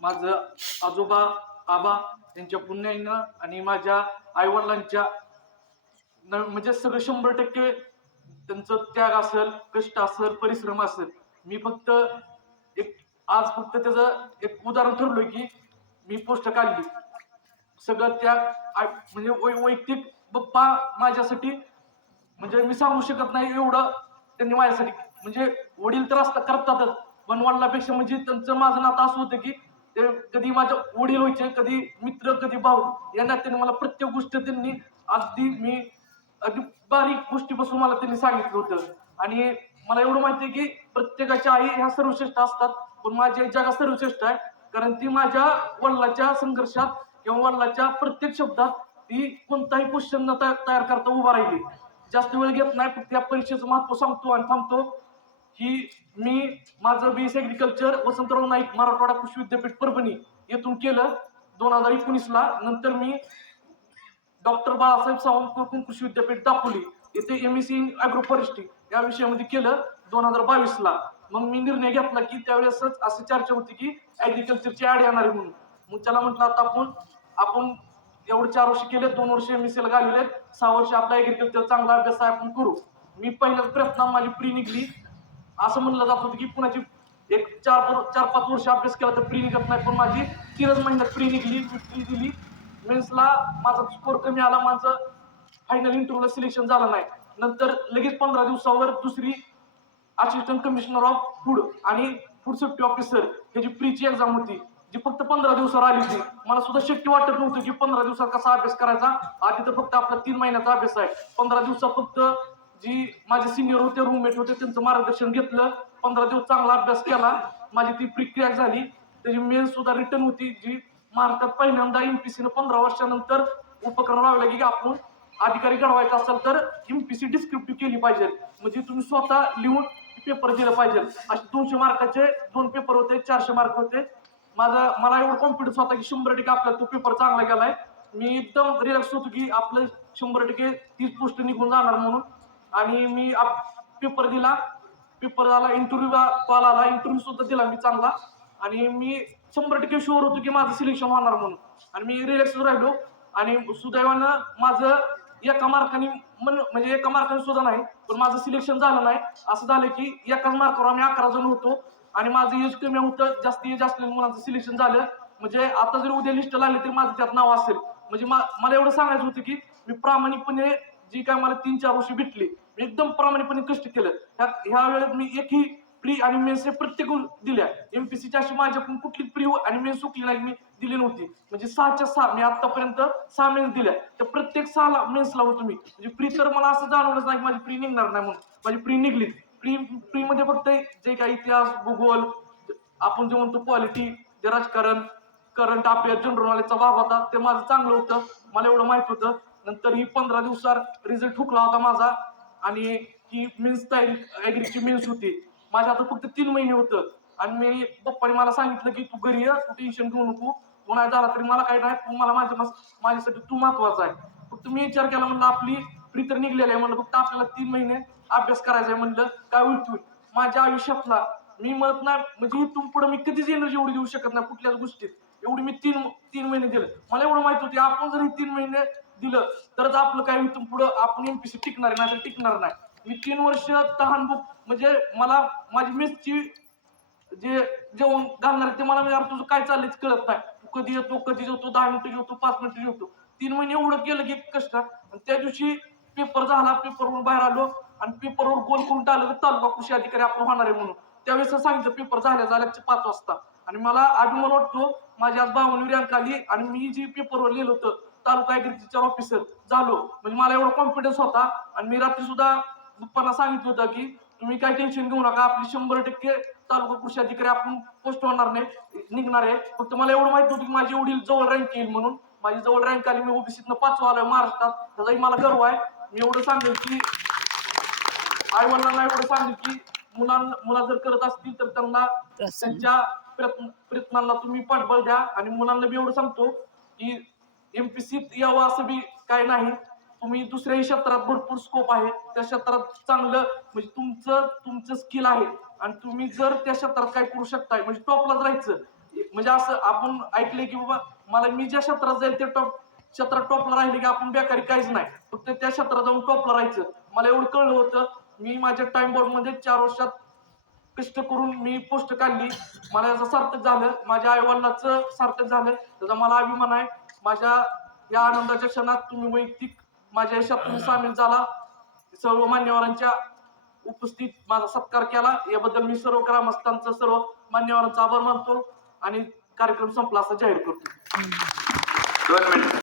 माझं आजोबा आबा यांच्या पुण्याईनं आणि माझ्या आईवडिलांच्या म्हणजे सगळं 100% त्यांचं त्याग असेल, कष्ट असेल, परिश्रम असेल. मी फक्त एक आज फक्त त्याचं एक उदाहरण ठरलोय की मी पोस्ट काढली. सगळं त्याग म्हणजे वैयक्तिक पप्पा माझ्यासाठी म्हणजे मी सांगू शकत नाही एवढं त्यांनी माझ्यासाठी म्हणजे वडील तर असतात करतातच, पण वडिलांपेक्षा म्हणजे त्यांचं माझं नातं असं होतं की ते कधी माझे वडील व्हायचे, कधी मित्र, कधी भाऊ या नात्याने मला प्रत्येक गोष्ट त्यांनी अगदी बारीक गोष्टीपासून मला त्यांनी सांगितलं होतं. आणि मला एवढं माहिती आहे की प्रत्येकाच्या आई ह्या सर्वश्रेष्ठ असतात, पण माझी आई जगात सर्वश्रेष्ठ आहे. कारण ती माझ्या वडिलांच्या संघर्षात किंवा वडिलांच्या प्रत्येक शब्दात ती कोणताही क्वेश्चन न तयार करता उभा राहिली. जास्त वेळ घेत नाही, फक्त या परीक्षेचं महत्व सांगतो आणि थांबतो की मी माझं BS ॲग्रिकल्चर वसंतराव नाईक मराठवाडा कृषी विद्यापीठ परभणी येथून केलं 2019ला. नंतर मी डॉक्टर बाळासाहेब सावंत कोकण कृषी विद्यापीठ दापोली येथे MSc इन ॲग्रो फॉरेस्ट्री या विषयामध्ये केलं 2022ला. मग मी निर्णय घेतला की त्यावेळेसच अशी चर्चा होती की ॲग्रिकल्चरची ॲड येणार आहे म्हणून. मग त्याला म्हटलं आता आपण एवढे 4 वर्ष केले, 2 वर्ष MScला घालवले, 6 वर्ष आपला ॲग्रिकल्चर चांगला अभ्यास आहे आपण करू. मी पहिल्याच प्रयत्नात माझी प्री निघली. असं म्हणलं जात होतं की कुणाची एक 4-5 वर्ष अभ्यास केला तर प्री निघत नाही, पण माझी 3च महिन्यात प्री निघली. मी प्री दिली. मेन्सला माझा स्कोर कमी आला, माझं फायनल इंटरव्ह्यूला सिलेक्शन झालं नाही. नंतर लगेच 15 दिवसावर दुसरी असिस्टंट कमिशनर ऑफ फूड आणि फूड सेफ्टी ऑफिसर ह्याची प्रीची एक्झाम होती, जी फक्त 15 दिवसावर आली होती. मला सुद्धा शक्य वाटत नव्हतं की 15 दिवसात कसा अभ्यास करायचा. आधी तर फक्त आपला 3 महिन्याचा अभ्यास आहे. 15 दिवसात फक्त जी माझे सिनियर होते, रूममेट होते, त्यांचं मार्गदर्शन घेतलं. 15 दिवस चांगला अभ्यास केला. माझी ती प्री क्रॅक झाली. त्याची मेन्स सुद्धा रिटर्न होती, जी महाराष्ट्रात पहिल्यांदा MPSCनं 15 वर्षानंतर उपक्रम राबवला की आपण अधिकारी घडवायचा असेल तर MPSC डिस्क्रिप्टिव्ह केली पाहिजे. म्हणजे तुम्ही स्वतः लिहून पेपर दिलं पाहिजे. असे 200 मार्काचे 2 पेपर होते, 400 मार्क होते. मला एवढं कॉन्फिडन्स होता की 100% आपला तो पेपर चांगला गेलाय. मी एकदम रिलॅक्स होतो की आपलं 100% 30 पोस्ट निघून जाणार म्हणून. आणि मी पेपर दिला. पेपर झाला, इंटरव्ह्यू कॉल आला, इंटरव्ह्यू सुद्धा दिला मी चांगला. आणि मी 100% शुअर होतो की माझं सिलेक्शन होणार म्हणून. आणि मी रिलॅक्स राहिलो. आणि सुदैवानं माझं एका मार्काने म्हणजे एका मार्काने सुद्धा नाही, पण माझं सिलेक्शन झालं नाही. असं झालं की एकाच मार्कावर आम्ही 11 जण होतो आणि माझं एज कमी होतं, जास्त एज असलेल्या मुलांचं सिलेक्शन झालं. म्हणजे आता जर उद्या लिस्ट लागली तरी माझं त्यात नाव असेल. म्हणजे मला एवढं सांगायचं होतं की मी प्रामाणिकपणे जी काय मला 3-4 वर्ष भेटली, मी एकदम प्रामाणिकपणे कष्ट केलं. ह्या वेळेत मी एकही प्री आणि मेन्स हे प्रत्येक दिल्या. MPSCच्या अशी माझ्याकडून कुठली प्री आणि मेन्स चुकली नाही, मी दिली नव्हती. म्हणजे 6च्या 6 मी आतापर्यंत 6 मेन्स दिल्या. त्या प्रत्येक 6 मेन्सला होतो मी. म्हणजे प्री तर मला असं जाणवलंच नाही की माझी प्री निघणार नाही म्हणून. माझी प्री निघली. प्री मध्ये फक्त जे काही इतिहास, भूगोल, आपण जे म्हणतो पॉलिटी, जे राजकारण, करंट अफेअर, जनरल नॉलेजचा भाग होता, ते माझं चांगलं होतं. मला एवढं माहित होतं. नंतर ही 15 दिवसात रिझल्ट ठुकला होता माझा. आणि ही मेन्स तयारी ॲग्रीची मेन्स होती. माझ्या आता फक्त 3 महिने होतं. आणि पप्पाने मला सांगितलं की तू घरी ये, तू टेन्शन घेऊ नको, तू नाही झाला तरी मला काही नाही, मला माझ्यासाठी तू महत्वाचा आहे. फक्त मी विचार केला, म्हणलं आपली प्री तर निघलेली आहे, म्हणलं फक्त आपल्याला 3 महिने अभ्यास करायचा आहे. म्हणलं काय होईल माझ्या आयुष्यातला मी म्हणत नाही म्हणजे इथून पुढे मी कधीच एनर्जी एवढी देऊ शकत नाही कुठल्याच गोष्टीत. एवढी मी 3 महिने दिलं. मला एवढं माहित होते आपण जर 3 महिने दिलं तरच आपलं काय इथून पुढं आपण MPSC टिकणार नाही तर टिकणार नाही. मी 3 वर्ष तहान भूक म्हणजे मला माझी मेसची जे जेवण घालणार ते मला यार तुझं काय चाललंय कळत नाही. तू कधी येतो, कधी जेवतो, 10 मिनिटं जेवतो, 5 मिनिटं जेवतो. 3 महिने एवढं केलं की कष्ट. आणि त्या दिवशी पेपर झाला, पेपरवरून बाहेर आलो आणि पेपरवर गोल करून टाकलं की तालुका कृषी अधिकारी आपण होणार आहे म्हणून. त्यावेळेस सांगितलं पेपर झाल्या 5 वाजता. आणि मला अभिमान वाटतो माझी आज 52वी रँक आली आणि मी जी पेपरवर लिहिलं होतं तालुका ॲग्रिकल्चर ऑफिसर झालो. म्हणजे मला एवढा कॉन्फिडन्स होता. आणि मी रात्री सुद्धा पप्पांना सांगितलं होतं की तुम्ही काय टेन्शन घेऊ नका, आपली 100% तालुका कृषी अधिकारी आपण पोस्ट होणार नाही, निघणार आहे. फक्त मला एवढं माहित होतं की माझी एवढी जवळ रँक येईल म्हणून. माझी जवळ रँक आली, मी OBCतनं 5वा आलोय महाराष्ट्रात. त्याचाही मला गर्व आहे. मी एवढं सांगेल की आई वडिलांना एवढं सांगेल की मुला जर करत असतील तर त्यांना त्यांच्या प्रयत्नांना तुम्ही पाठबळ द्या. आणि मुलांना बी एवढं सांगतो की MPSCत यावं असं बी काय नाही. तुम्ही दुसऱ्याही क्षेत्रात भरपूर स्कोप आहे. त्या क्षेत्रात चांगलं म्हणजे तुमचं स्किल आहे आणि तुम्ही जर त्या क्षेत्रात काय करू शकताय म्हणजे टॉपलाच राहायचं. म्हणजे असं आपण ऐकले की बाबा मला मी ज्या क्षेत्रात जाईल ते क्षेत्रात टॉपला राहिले की आपण बेकारी काहीच नाही, फक्त त्या क्षेत्रात जाऊन टॉपला राहायचं. मला एवढं कळलं होतं. मी माझ्या टाइम बोर्ड मध्ये 4 वर्षात कष्ट करून मी पोस्ट काढली. मला याचं सार्थक झालं, माझ्या आईवडिलांचं सार्थक झालं, त्याचा मला अभिमान आहे. माझ्या या आनंदाच्या क्षणात तुम्ही वैयक्तिक माझ्या आयुष्यात तुम्ही सामील झाला. सर्व मान्यवरांच्या उपस्थित माझा सत्कार केला, याबद्दल मी सर्व ग्रामस्थांचा सर्व मान्यवरांचा आभार मानतो आणि कार्यक्रम संपला असं जाहीर करतो. 2 मिनिट.